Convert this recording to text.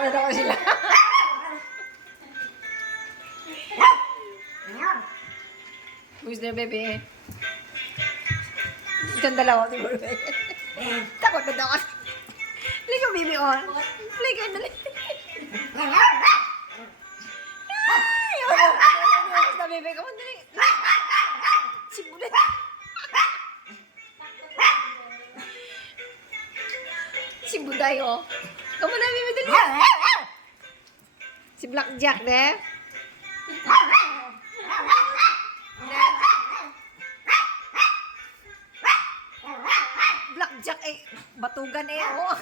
Ano daw sila? Who's there, baby? Itong dalawa, di ba? Takot na takot. Ligo, baby, on. Ligo, dali. Ay, ano, baby, come on, dali. Sibulan. Sibuday, oh. Come on na, baby, dali. Si Blackjack, de. Blackjack, eh. Batugan, eh, oh.